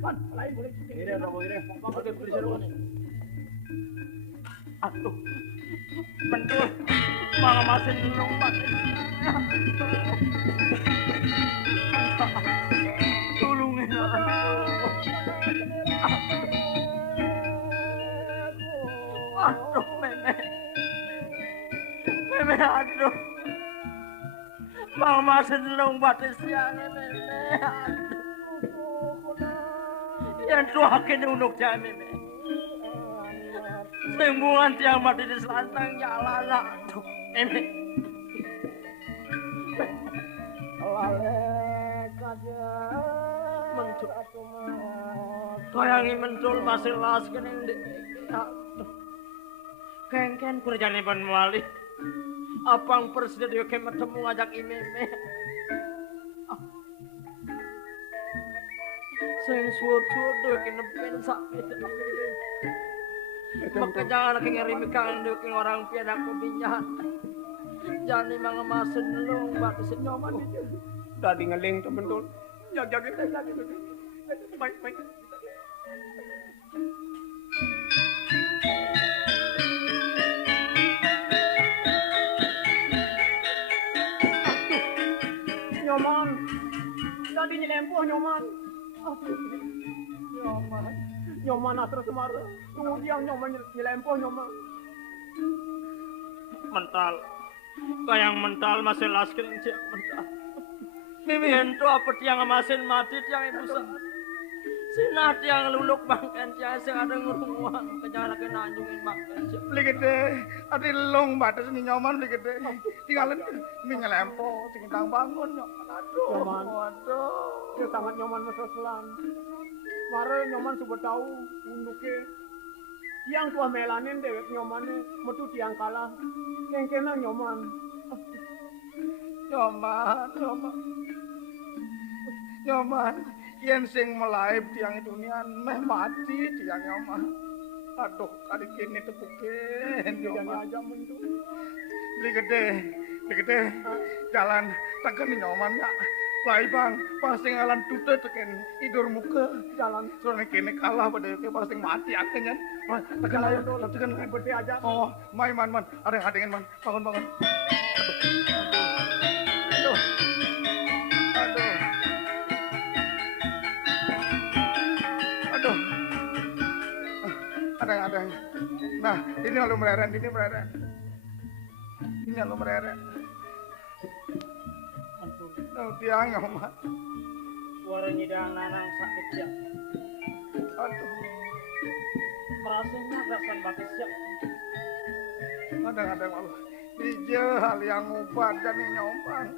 Wan, lain boleh. Ire Robo ire. Oke priseruan. Aduh. Mentul. Mga masin nung masin. Tulungin ako. Aduh, meme. Meme, aduh. Mga masin nung batis yan, meme. Aduh. Yang tuakin unuk siya, meme. Sembuhan tiang mati di selantang jalan, aduh. Meme. Lalek aja. Mentul. Kayangi mentul masih las kening di. Kengken kurjane ban wali. Apang presiden yo kemet temu ngajak imeme. Sing suwur-suwur do kenepen sakit. Maka jangan lagi ngerimi kangen king orang pian aku binyan. Jani mga masin long batu senyoman itu. Dadi ngeling temen tuh. Jaga lagi. Baik. Nyoman. Tadi nyelempoh nyoman. Nyoman atur kemarin. Kemudian nyoman nyelempoh nyoman. Mental. Kayang mental masih las kening cek mental. Mimi hento apa tiang masin mati tiang ibu sa. Sina tiang luluk bangkan tiang sing ada ngurunguang kejala kena anjungin bangkan cek. Beli gede, ati long batas ni nyoman beli gede. Tinggalin mi nyelempo, sing tang bangun nyoman. Aduh, waduh. Dia sangat nyoman meseselan. Mare nyoman sudah tahu induke. Tiang tua melanin dewek nyomane metu tiang kalah. Kengkena nyoman. Nyoman, yen sing melaib tiang dunian meh mati tiang nyoman. Aduh, kali kini tepukin nyoman aja mentu. Beli gede, jalan tekan nyoman ya. Baik bang, pasti ngalan tutut teken idur muka jalan. Soalnya kini kalah pada ke pasti mati akhirnya. Tekan aja, tekan ribet aja. Oh, main man, ada yang hadengan man, bangun. Aduh. Ada. Nah, ini lalu mereren. Oh, tiang nyoman. Suara nyidang nanang sakit ya. Aduh. Merasanya rasan batis ya. Ada malu. Ije hal yang ubat dan nyoman.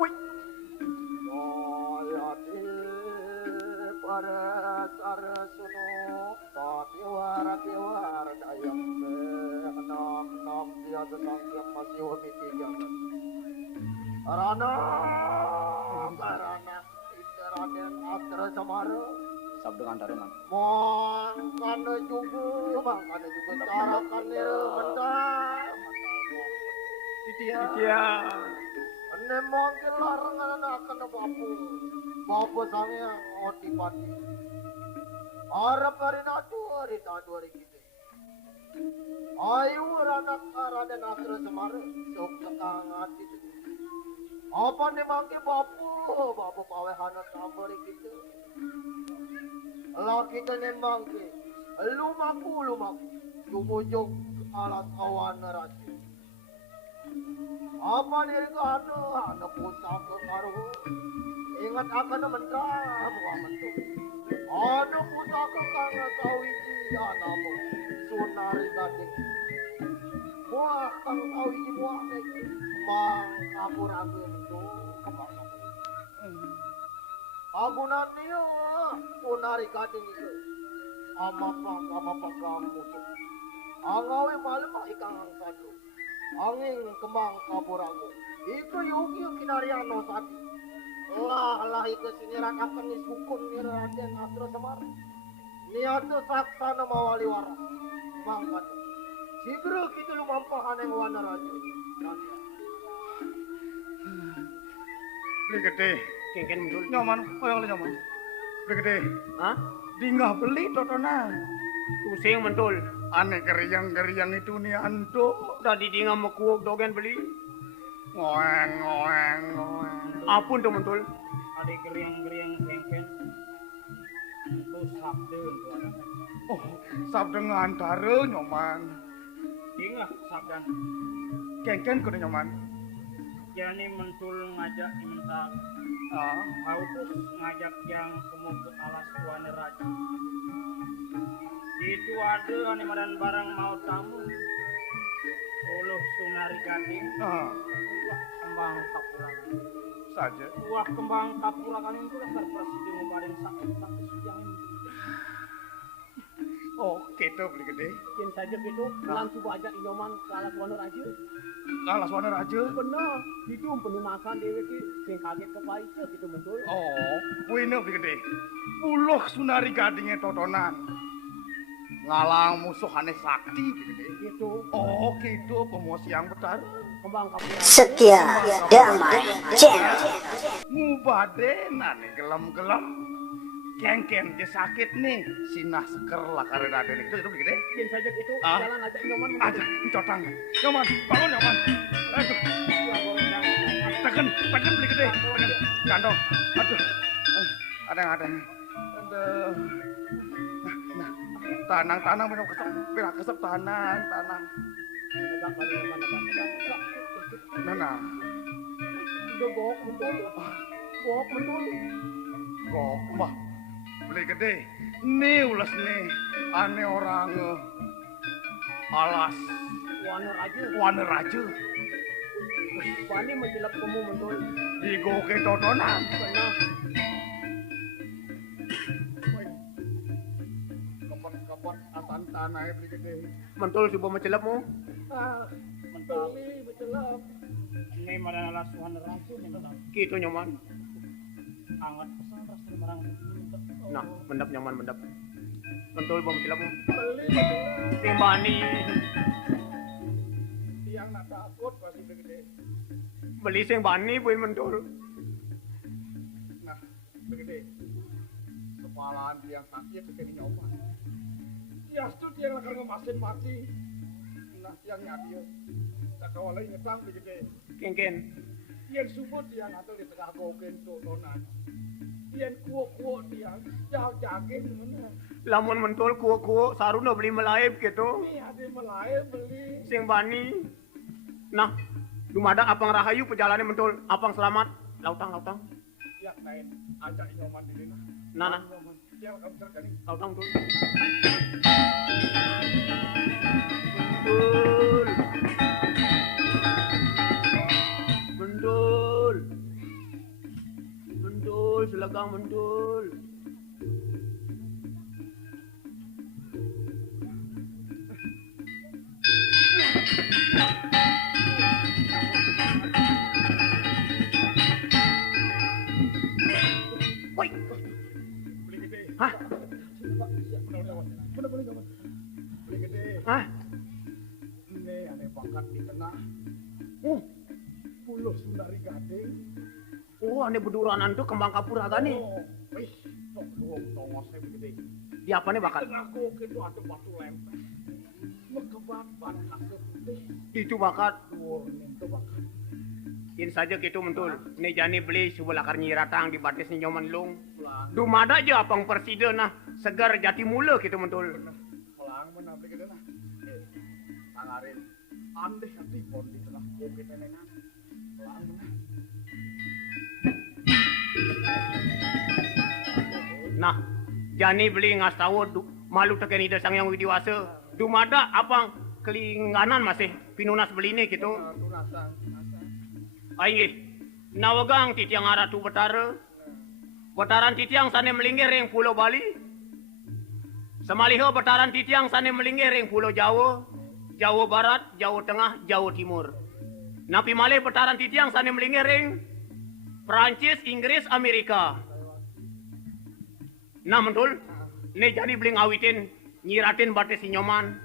Wih. Noyati para sarasuno tiwar dayang nok dia sedang masih wamiti jangan. Arana Raden Atra Samara Sabda kantare man. Makanya juga cara kanir mental. Dia. Ane mungkin larangan akan bapu sange otipati. Arab hari kita. Ayu anak Raden Atra Samara sok sekangat itu. Apa nih mangke bapu pawehana kabari kita. Laki kita mangke lumaku lumujung alat awan rasi. Apa nih itu ada pusaka karo. Ingat akan mentra buah mentu. Ada pusaka kang sawiji anamu sunari gading. Buah kang sawiji buah lagi. Mang kapuragu mentu kembang. Agunan niyo punari gading itu. Amapa kamu. Angawi malam ikang satu. Angin kembang kapuragu. Itu yogi kinariano satu. Lah itu siniran akan nisukun ni Raden Atra Samara. Niatu saksana mawali waras. Mangkat. Sigro kita lumampahan yang wana raja. Beli gede. Kengken mentul. Nyoman, koyo ngene nyoman. Beli gede. Hah? Dinggah beli totonan. Tusing mentul. Aneh geriang itu nih ando. Tadi dia mekuok dogen beli. Ngoeng. Apun tuh mentul. Ada geriang kengken. Itu sabdeun tuh ada. Oh, sabda ngantare nyoman. Ingat sabdan. Kengken kudu nyoman. Jani mentul ngajak mental. Autus ngajak yang kemu ke alas Wana Raja. Itu ada ane madan barang mau tamu. Uluh sunari gading. Wah kembang kapura. Saja. Wah kembang kapura kan itu dasar presiden ngobarin sakit yang ini. Oh, gitu beli gede. Yen saja gitu, pulang coba ajak Inyoman ke alas Wana Raja. Alas Wana Raja. Bener, itu penunasan dewe ki sing kaget kepaike gitu mentul. Oh, kuine beli gede. Puluh sunari gadingnya totonan. Ngalang musuh aneh sakti beli gede. Gitu. Oh, gitu pemuas yang betar. Kembang kapura. Setia Damai Channel. Ngubadenan nih gelem-gelem. Kengken dia sakit nih. Sinah seker lah karena raden itu beli gede. Yen saja gitu, Ah. jalan ajak Inyoman. Aja, cotang. Nyoman, bangun nyoman. Aduh. Tekan beli gede. Tekan. Kandong. Aduh. Ada. Aduh. Nah, tanang minum kesep tanang. Agak kali Inyoman agak. Nah. Udah gok mentul. Gok mentul. Kok mah beli gede. Nih ulas nih. Aneh orang alas Wana Raja. Wana Raja. Wani menjelap kamu mentul. Digoke totonan. Bener. Kepot asan tanah beli gede. Mentul coba menjelapmu. Mental. Ini madan alas Wana Raja nih mental. Gitu Nyoman. Angat pesan rasa marang. Nah, mendap Nyoman mendap. Mentul bawa menjelapmu. Beli Timbani. tiang nak takut pasti beli gede. Beli sing bani boy mentul. Nah, beli gede. Kepalaan tiang sakit begini nyoba. Tias tuh tiang lakar ngemasin mati. Nah, tiangnya dia. Tak kawalai ngetang beli gede. Kengken. Tiang subut tiang atau di tengah goken totonan. Tiang kuo tiang. Jauh-jauhin mana. Lamun mentul kuo saruna beli melaib gitu. Ini ada melayar beli. Sing bani. Nah, dumada apang rahayu perjalanan mentul. Apang selamat. Lautang. Ya, lain. Ajak nyoman di sini. Nah. Nyoman. Tiang akan terkali. Lautang tuh. Mentul, silakan mentul. Woi, Beli gede. hah? Bener nyoman. Beli gede. Hah? Ini aneh bakat di tengah. Puluh sundari gading. Oh, ane beduranan tuh kembang kapur agak nih. Oh, wih, tok luang tongosnya begede. Di apa nih bakat? Tengah goke itu ada batu lempes. Mekebat ban kasut putih. Itu bakat. Warning itu bakat. In saja gitu mentul. Nih jani beli sebelah karnyi ratang di batis ni nyoman lung. Pelang. Dumada aja apang presiden nah. Segar jati mula gitu mentul. Pelang mana beli gede nah. Tangarin. Andeh hati pon di tengah goke tenengan. Pelang mana. Nah, jani beli ngas tahu malu teken ide sang yang widiwasa. Dumada apang kelinganan masih pinunas beli nih gitu. Tunasa. Aing nawagang titiang aratu betara. Betaran titiang sane melinggir yang Pulau Bali. Semaliho betaran titiang sane melinggir yang Pulau Jawa. Jawa Barat, Jawa Tengah, Jawa Timur. Napi malih betaran titiang sane melinggir yang Perancis, Inggris, Amerika. Nah mentul. Ini jadi beli ngawitin nyiratin batis si nyoman.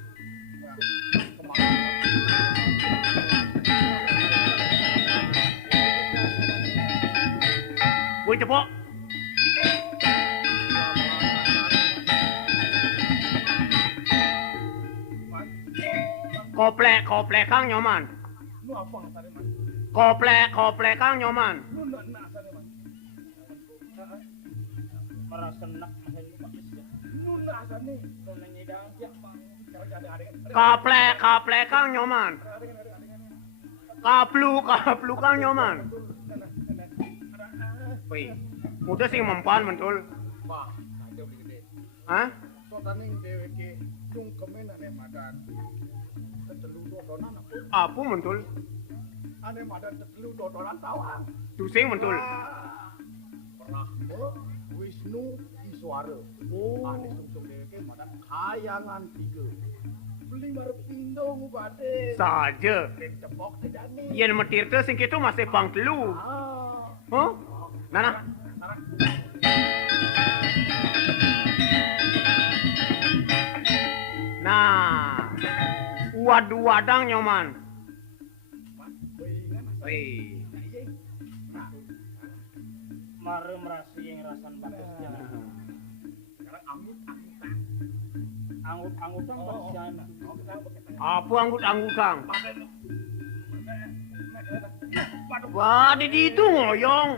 Woi cepok. Koplek Kang Nyoman. Nu apa asane Mas? Koplek Kang Nyoman. Nu nak asane Mas? Merasa enak mahen pakis ya. Nu nak asane? Nang ngidang ya Bang. Kaplek Kang Nyoman. Kaplu Kang Nyoman. Woi, muda sing mempan betul. Wah, aja beli gede. Hah? Sotane dheweke sungkemen ane madan. Tetelu dodonan apa? Apa betul? Ane madan tetelu dodonan tawang. Tusing betul. Brahma, Wisnu, Iswara. Oh, ane sungsung dheweke madan kayangan 3. Beli marep pindo ngubate. Saja. Cepok tejani. Yen metir teh sing kitu masih bang telu. Ah. Huh? Nana. Nah. Wadang Nyoman. Wih. Mare merasi yang rasan bagus ya. Anggut-anggutan pasiana. Apa anggut-anggutan? Wah, di itu ngoyong.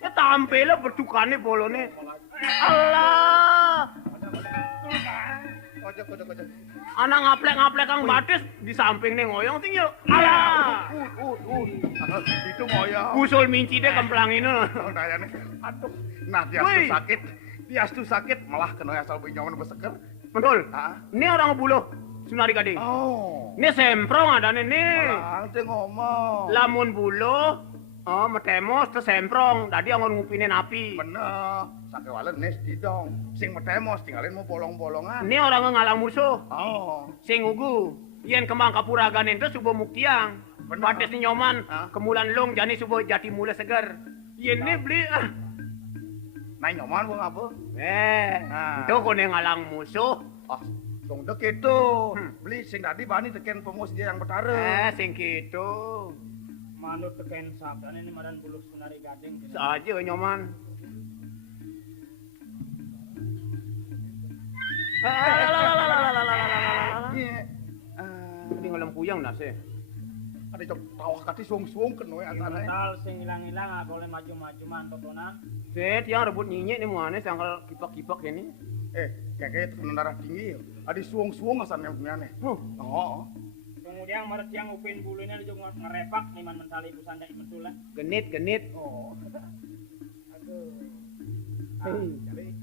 Ya tampilnya berdukane bolone. Allah. Kocok. Anak ngaplek Kang Batis di samping nih ngoyong ting yo. Allah. Itu ngoyong. Usul minci deh kemplangin. Aduh, nah dia tuh sakit malah kena asal benyawan beseker. Betul. Hah? Ini orang buluh Sunari Gading. Oh. Ini semprong ada nih. Malah teh ngomong. Lamun buluh, metemos teh semprong. Tadi angon ngupinin api. Bener. Sakewalen nes di dong. Sing metemos tinggalin mau bolong-bolongan. Ini orang ngalang musuh. Oh. Sing ugu. Yen kembang kapuraganen teh subuh muktiang. Bener. Batis ni Nyoman. Hah? Kemulan long jani subuh jati mula segar. Yen ini beli Nah nyoman bang apa? Itu kone ngalang musuh. Ah, dong dek itu. Beli sing tadi bani teken pemus dia yang betara. Sing gitu. Manut teken sabdan ini madan buluh Sunari Gading. Saja Nyoman. Ini ngalang puyang nase. Ada jok tawa kati suung-suung keno ya antara. Mental sing hilang-hilang boleh maju-maju mantotonan. Set yang rebut nyinyek nih muane sangkal kipak-kipak ini. Kayak tekanan darah tinggi. Ada suung-suung asalnya punya nih. Oh. Kemudian maret yang upin bulunya di jong ngerepak niman mentali busanda imentul lah. Genit. Oh. Aduh. Jadi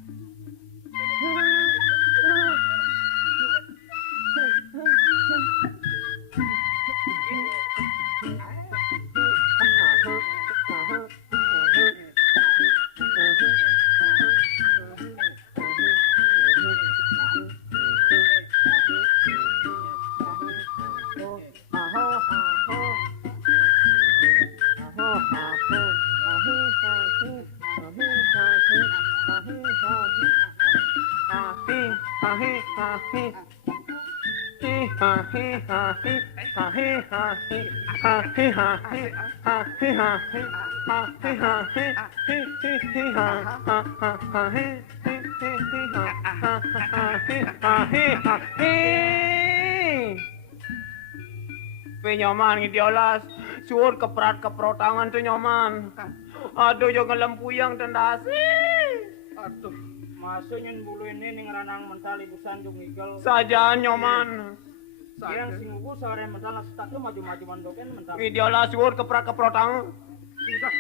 Nyoman ngidiolas suur keprot-keprotangan tuh Nyoman. Aduh jangan lempuyang tendasi. aduh. Masuk nyen bulu ini ning ranang mentali busan jong ngigel. Saja Nyoman. Yang sing ugu sare mental setak tuh maju-maju mandoken mental. Ngidiolas suur keprot-keprotangan. Sudah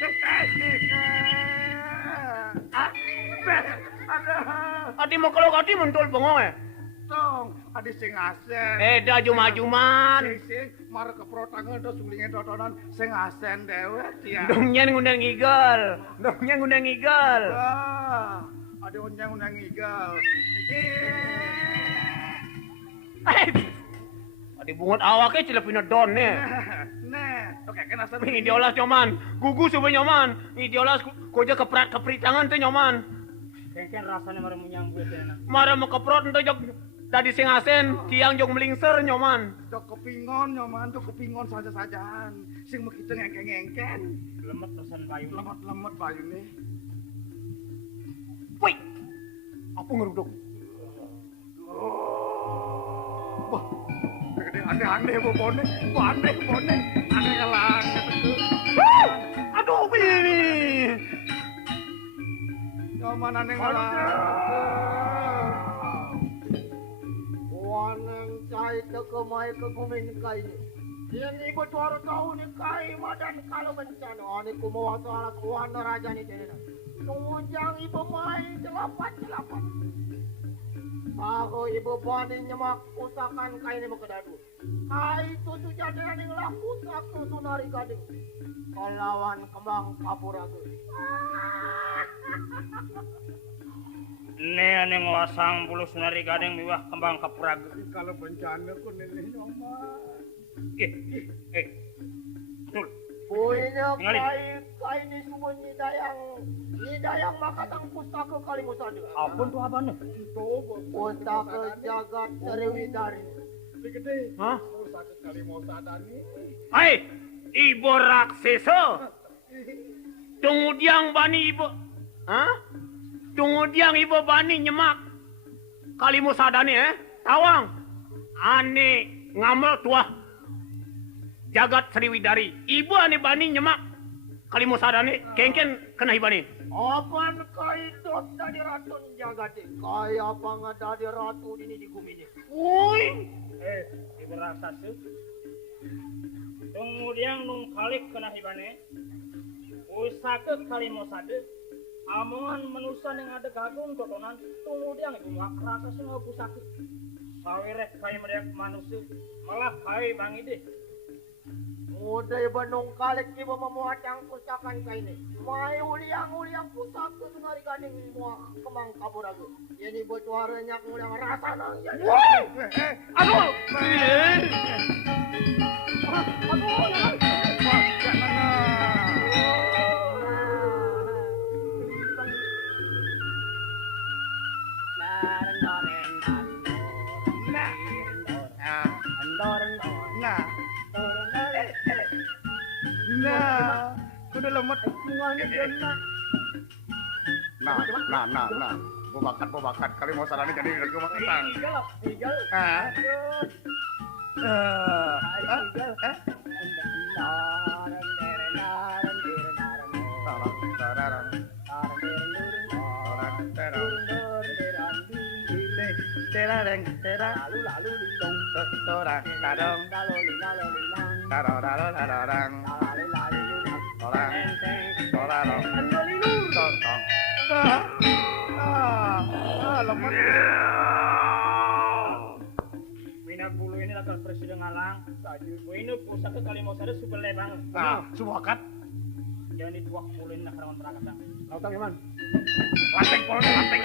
Adi mau kalau kati mentul bengong ya. Tong, adi sing asen. Dah cuma-cuman. Sing marek keprotangan terus sulinge dodonan sing asen dewet ya. Dongnya ngundang ngigel. Wah, ada undang-undang igal. Adi bungut awaknya cilepin don nih. Nah, oke kan asal Ngidiolas Nyoman. Gugus coba Nyoman. Ngidiolas koja kepritangan tuh Nyoman. Kengken rasanya mare menyambut ya. Mara mau keprot ente jok tadi sing asen tiang jok melingser Nyoman. Jok kepingon nyoman, jok kepingon saja-sajaan. Sing begitu ngengken-ngengken. Lemet tersen bayu. Lemet-lemet bayu nih. pengeruduk. Wah, aneh-aneh bobone, aneh bone, aneh kalah. Aduh, ini. Nyoman aneh kalah. Wanang cai tekemai kegumin kai. Yang ibu tuara tahu ni kai madan kalau bencana. Ani kumawa salah kuana raja ni jadi. Tunjang ibu mai celapat. Aku ibu bani nyemak usakan kai ni makadadu. Kai tu jadi ni laku saktu sunari gading. Kalawan kembang kapuraga. Ne ane ngwasang bulu sunari gading miwah kembang kapuraga. Kalau bencana ku nenek nyoman. Betul. Punya Tinggalin. kai ni semua ni dayang makatang pustaka Kalimusada. Apa tuh abane? Pustaka jagat Sriwidari. Gede. Hah? Pustaka Kalimusada ni. Hai, ibu raksasa. Tunggudiang bani ibu. Hah? Tunggudiang ibu bani nyemak. Kalimusadani tawang. Ane ngamal tuah. Jagat Sriwidari. Ibu ane bani nyemak. Kalimusadani kengken kena ibani. Apan kai dot dari ratu jagat. Kai apa ngada di ratu ini di bumi ini. Woi. Ibu raksasa. Kemudian nung kalik kena hibane. Usaka Kalimusada. Amongan manusia yang ada gagung totonan. Kemudian ibu raksasa semua pusaka. Sawirek kai mereka manusia. Malah kai bang ide. Uday banong kalik ibu memuat yang pusakan kai ini. Mai uliang pusaka sunari gading semua kemang kapuraga. Ini bocorannya uliang rasa nang. Aduh. Nah, kudu lemot. Nah. Bobakat kali mau sarani jadi lagi makan. Lemot. Wina bulu ini lakal presiden ngalang. Wina pusaka Kalimusada subele bang. Suwakat. Jangan dituak bulu ini nakarawan perakatan. Lautang iman. Lanteng polone, lanteng.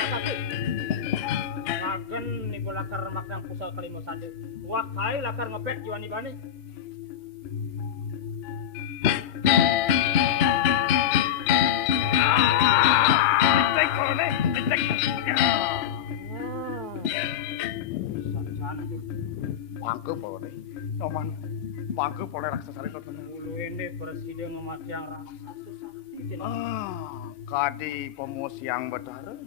Ngagen nih gue lakar maknang pusaka Kalimusada. Wah kai lakar ngepek jiwa nih bani. Lanteng polone, lanteng. Pangke polone. Nyoman. Pangke polone raksasa itu. Bulu ini presiden memati yang raksasa sakti. Kadi pemusiang betara.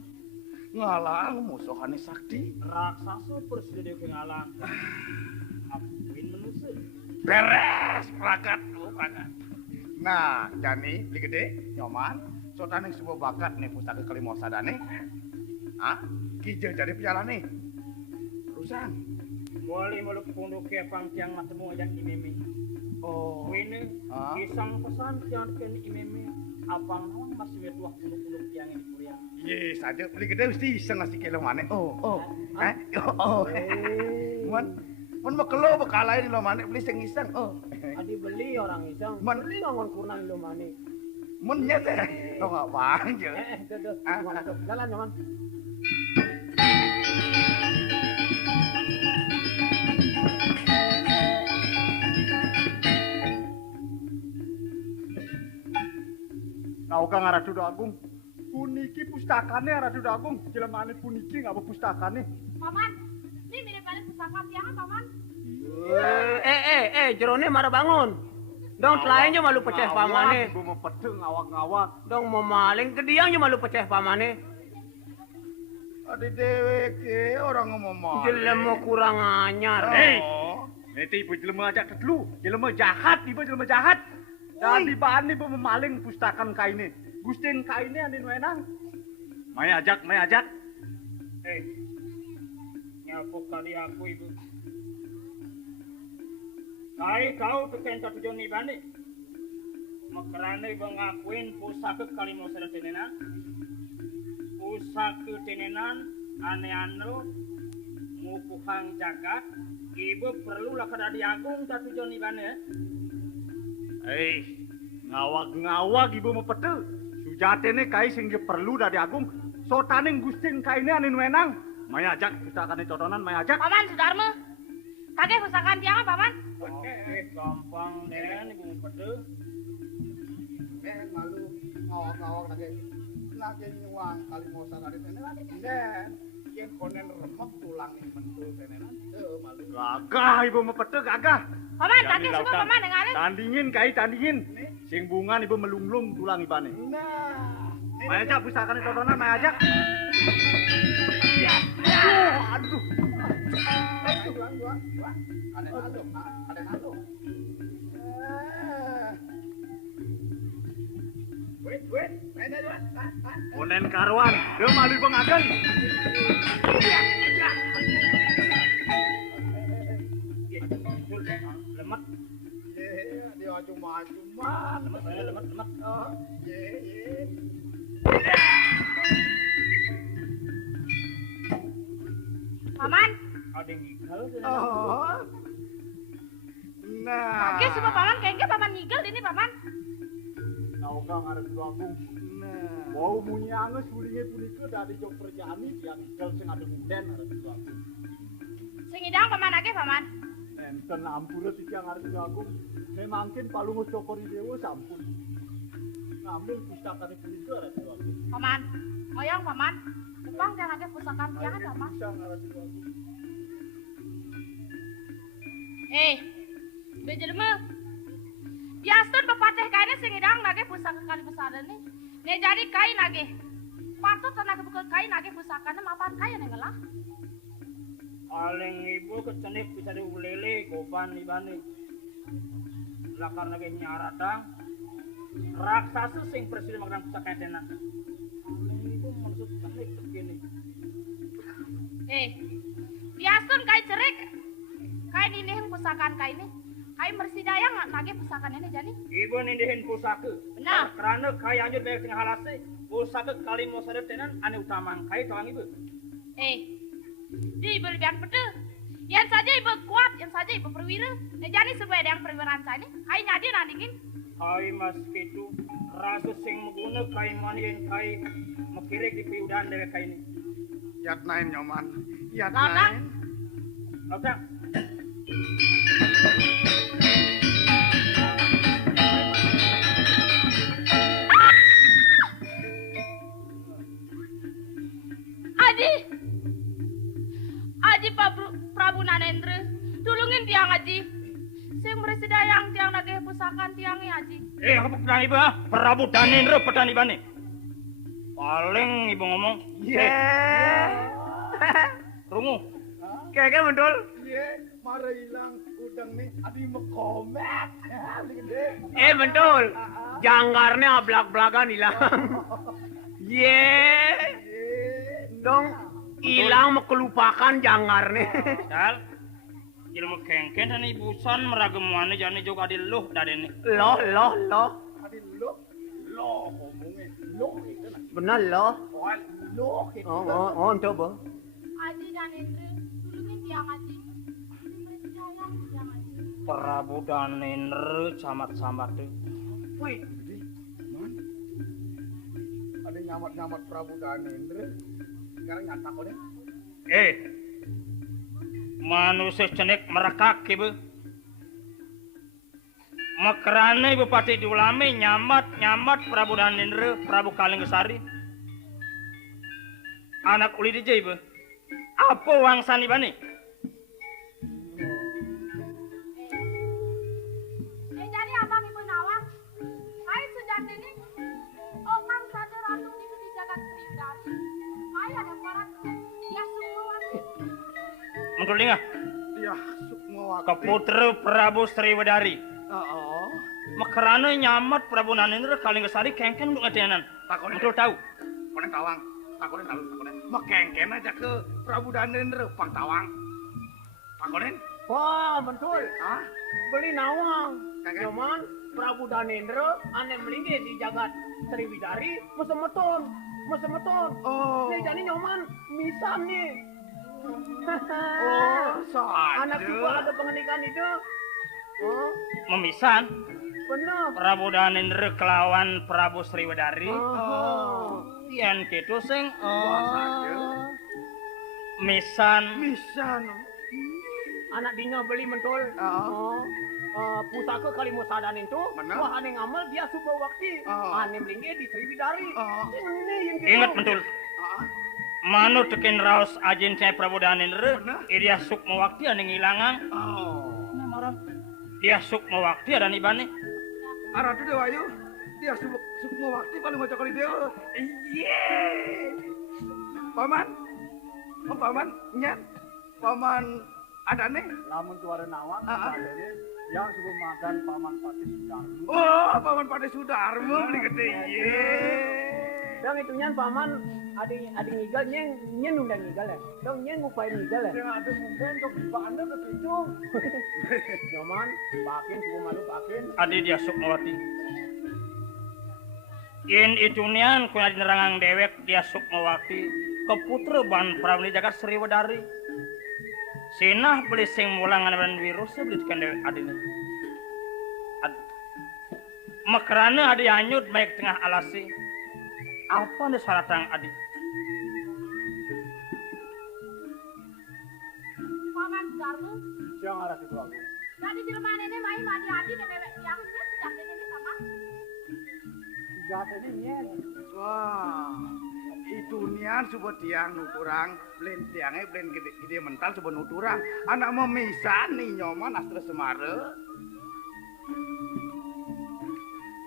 Ngalang musuhane sakti. Raksasa presiden ngalang. Apuin manusia. Beres prakat. Nah, jani beli gede, nyoman. Sotan yang sebuah bakat nih pustaka Kalimusada nih. Kijel jadi piala nih. Terusan. Boleh meluk punduk ke pangtiang matemu ajak imeme. Oh. Ini kisang pesan tiang ken imeme. Apang nawang masih wetuah punduk-punduk tiang ini kuriang. Yes, aja beli gede mesti bisa ngasih kilo mana. Oh. Mun bekelo bekalai di lo mana beli sing iseng. Adi beli orang iseng. Man Beli ngangon kurnan lo mani. mun nya teh. Lo enggak bang je. Tuh. Jalan nyaman. Nauka ngaradu agung. Puniki pustakane Radu Agung. Jelemane puniki ngapa pustakane? Paman, ini mirip balik pustaka tiangan, Paman. Jerone marah bangun. Dong selainnya malu pecah pamane. Ibu mau pedeng ngawak-ngawak. Dong mau maling ke diang malu pecah pamane. Adi dheweke orang ngomong. Jelema kurang anyar. Nanti ibu jelema ajak kedulu. Jelema jahat, ibu jelema jahat. Dan di bahan ibu memaling pustakan kaine. Gustin kaine anin wenang. Mai ajak. Nyapuk kali aku ibu. Kau teken tujuan ni bani. Makarane ibu ngakuin pusaka kali mau sada tenenan. Pusaka tenenan ane-ane mukuhang jagat. Ibu perlu lah kada diagung tujuan ni bani. Ngawag ibu mau petel. Sujatene kai sing perlu dari agung. Sotaning gustin kaine anin wenang. Mai ajak pustakan cotonan, mai ajak. Paman Sudarma. Kage pusakaan tiang paman. Gampang den ibu pede. Malu ngawak-ngawak nage nyuang kali mau sadari tenenan. Yen konen remek tulang ning mentul tenenan. Malu. Gagah ibu mau petel gagah. Paman kage semua paman dengarin. Tandingin. Sing bungan ibu melunglung tulang ibane. Nah, Mai ajak pustakan cotonan, mai ajak. Aduh. Ada nalo. Wait. Onen karuan, dia malu pengagen. Lemat. Dia cuma. Lemat. Oh, Paman. Ada yang ngikal. Oh. Nah. Kage semua paman kayaknya paman ngigel ini paman. Nauga ngarep agung. Nah. Bau munyange sulinge punika dari jok perjani yang ikel sing ade munden arep agung. Sing idang paman ake paman. Enten ampura tiang arep agung. Memangkin palungus cokori dewa sampun. Ngambil pustakane punika arep agung. Paman. Moyong paman. Upang tiang ake pusakaan tiang ada paman. Bisa ngarep agung. Bejelma. Biasun bepateh kainnya sing idang nage pusaka kali besar nih. Ne jadi kain nage. Patut tenaga buka kain nage pusakanya mapan kain yang ngelah. Paling ibu kecenik bisa diulele gopan ibane. Lakar nage nyaratang. Raksasa sing presiden magang pusaka tenan. Paling ibu maksud cenik begini. Biasun kain cerik. Kain ini yang pusakaan kain ini. Kain mersidayang nage pusakaan ini jadi. Ibu nindihin pusaka. Benar. Karena kai anjur banyak sing halase. Pusaka kali mau sadep tenan ane utamang kai tawang ibu. Di ibu lebih pede. Yang saja ibu kuat, yang saja ibu perwira. Ne jadi sebagai yang perwiraan saya ini. Kain nyadi nandingin. Kai mas kitu rasa sing mengguna kai manien kai mekirik di piudan dari kai ini. Yat nain nyoman. Yat Lana. nain. Oke. Aji Prabu Nanendra, tulungin tiang Aji. Sing mersidayang tiang nage pusakaan tiangnya Aji. Apa petani ibu? Prabu Danendra petani bane. Paling ibu ngomong. Rungu. Kayak betul. Iya, mara hilang udang nih. Adi mekomet. Gede. Betul. Janggarnya ablak-blakan hilang. Dong hilang mekelupakan janggarnya. Dal. Ilmu kengken dan ibusan meragemuane jane juga di luh dadene. Loh. Adi lo ngomongnya. Lo itu nah. Benar loh. Lo itu. Oh, coba. Aji Nanendra, tulungin tiang Aji. Sing mersidayang tiang Aji. Prabu Danendra camat-camat deh. Wih, man. Ada nyamat-nyamat Prabu Danendra. Sekarang nyata kok deh. Manusia cenek merekak ibu. Makrane bupati diulami nyamat Prabu Danendra, Prabu Kalinggesari. Anak uli DJ ibu. Apa wangsani bani? Jadi abang ibu nawang. Hai sejati ini. Omang saja ratu itu di jagat Srigari. Hai ada para Mentulinga Dia Sukmawati. ke putra Prabu Sriwedari. Oh. Makarana nyamat Prabu Nanendra Kalinggasari kengken untuk ngetenan. Takone. Betul tahu. Konen tawang. Takone lalu takone. Makengken aja ke Prabu Danendra pang tawang. Takonen. Wah, betul. Hah? Beli nawang. Kagak. Cuman Prabu Danendra ane melinggi di jagat Sriwidari mesemeton. Oh. Nih jadi nyoman misan nih. Oh, saja. Anak juga ada pengenikan itu. Oh, Memisan bener. Prabu Danendra kelawan Prabu Sriwedari. Oh. Yen kitu sing saja. misan Misan. Anak dinya beli mentul. Pusaka Kalimusadan itu, Benar. wah ane ngamal dia suka waktu. Ane melinggi di Sriwidari. Ini yang gitu. ingat betul. Manut teken raos ajen saya Prabu Danendra, Benar. dia Sukmawati ane ngilangan. Oh. Dia Sukmawati ada nibane. Aratu Dewa Ayu. Dia Sukmawati paling ngocok kali Dewa. Iya. Paman. Oh, paman nyan. Paman adane. Lamun tuara nawang, adanya yang sebelum makan paman Pati Sudarmo. Oh, paman Pati Sudarmo beli gede. Iya. Dong itu nyan paman adi ngigal nyen undang ngigal ya. Dong nyen ngupain ngigal ya. Yang ada mungkin untuk dibanda ke situ. Nyoman, pakin suku malu pakin. Adi dia Sukmawati. Yen itu nian kuna dinerangang dewek dia Sukmawati ke putra ban Prabu jagat Sriwedari. Sinah beli sing mulangan ban wirus beli tekan dewek adine. Makrana adi anyut baik tengah alasi. Apa nih saratang adi? Paman Sudarmo. Yang arah itu aku. Jadi jelmaan ini main mandi hati dan dewek yang sejak ini sama. Jatuh ini nyen. Wah. Itu nian subuh tiang nuturang, belen tiangnya belen gede mental subuh nuturang. Anak memisan nih nyoman Astra Semara.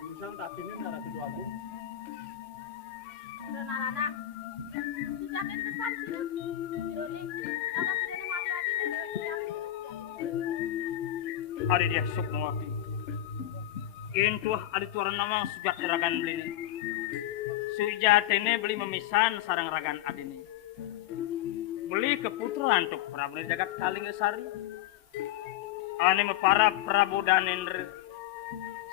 Urusan tak ini arah itu aku. Dan anak sejak ini pesan sih. Joling, karena sudah mandi hati dan dewek yang Adi dia Sukmawati. Intuh adi tuaran nama sujat ragan beli ni. Sujat ini beli memisan sarang ragan adini. Beli keputusan untuk Prabu jagat Kalinggasari. Ane para Prabu Danendra.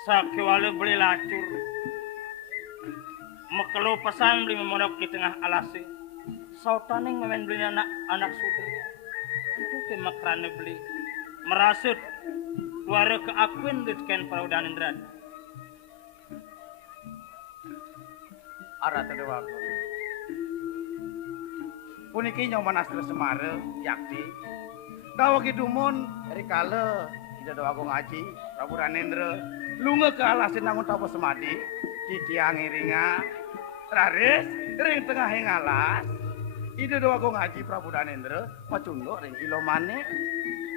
Sakiwale beli lacur. Mekelo pesan beli memodok di tengah alasi. Sautaning memen beli anak sudri. Itu kemakrane beli. Merasut. Wara keakuin di tekan Prabu Danendra. Arah Dewa aku. Puniki nyoman Astra Semara yakti. Dawa kidumun rikala ida doa aku ngaji Prabu Danendra lunga ke alasin nangun tapo semadi di tiang iringa raris ring tengah ing alas ida doa aku ngaji Prabu Danendra macunduk ring ilo mane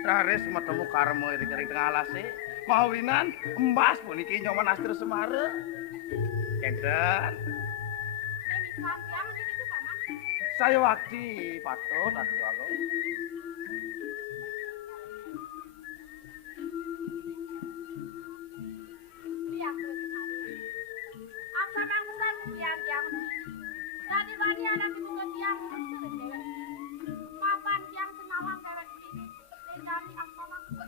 raris matemu karmo ring tengah alase mawinan embas puniki nyoman Astra Semara kenten misal yang gitu paman. saya waktu patut atuh aku. Biar terus kemarin. Angsa mangsan biar yang. Jadi bani anak itu ke tiang terus dewek. Papan tiang senawang dewek ini. Dan dari angsa mangsan.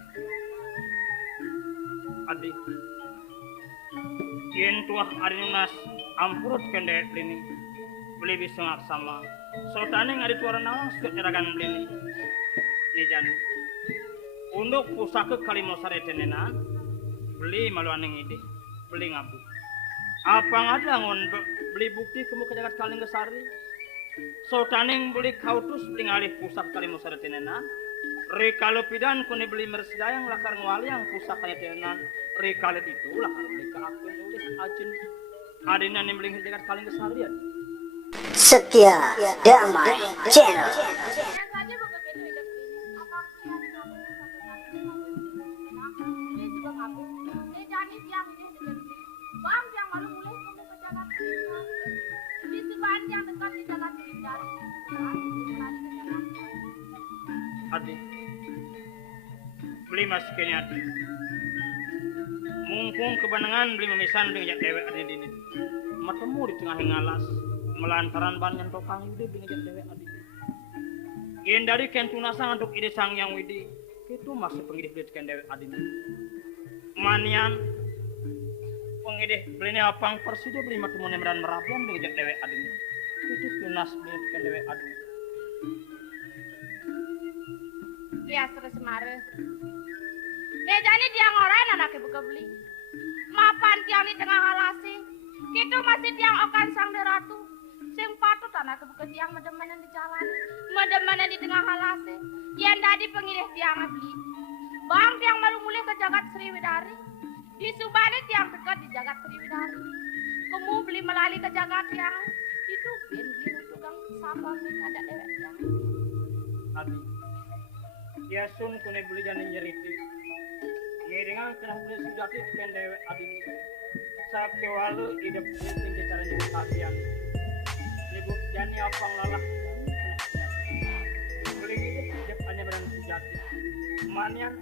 Adi. Yen tuah adi nunas ampurut kende ini. Beli bisa ngaksama. Sotane ngadi tuara nawang sujat ragan beli. Nijan. Untuk pusaka Kalimosare tenenan. Beli malu aneng ide. Beli ngabu. Apa ngada ngon beli bukti kemu ke jagat Kalinggasari. Sotaneng beli kautus beli ngalih pusaka Kalimosare tenenan. Rikalo pidan kuni beli mersidayang lakar ngwali yang pusakanya tenenan. Rikalo itu lakar beli keakun oleh ajin. Adina nih beli jagat Kalinggasari ya. Setia Damai Channel. Yang saja bukan gitu hidup ini. Apa yang kamu lakukan? Ini juga kamu. Ini jadi tiang ini dengan bang yang baru mulai kamu ke jalan. Ini sebahan yang dekat di jalan dari. Adi. Beli mas kini adi. Mumpung kebenangan beli memisan dengan dewek adi dini. Matemu di tengah ngalas. Melantaran banyak tokang ide beli dewek adi. Yen dari kentunasang untuk ide sang yang widi. Itu masih pengidih beli dewek adi. Manian. Pengidih beli apang persida beli matemu nemeran merabian dengan dewek adi. Itu tunas beli dewek adi. Ya terus semare. Jadi dia ngoren anak ibu kebeli. Mapan tiang di tengah halasi. Itu masih tiang akan sang deratu. Sing patut anak ibu ke tiang medemanan di jalan. Medemanan di tengah halasi. Yang tadi pengirih tiang beli. Bang tiang malu mulai ke jagat Sriwidari. Di Subani tiang dekat di jagat Sriwidari. Kamu beli melalui ke jagat tiang. Itu beli tukang sampah nih ada dewek tiang. Adi. Ya sun kune beli jalan nyeriti. Ngiringan kena beli sudah kan dewek adi. Sakit walu hidup tinggi cara nyeri kasihan. Libut jani apang lalah. Beli hidup hanya berani sejati. Manian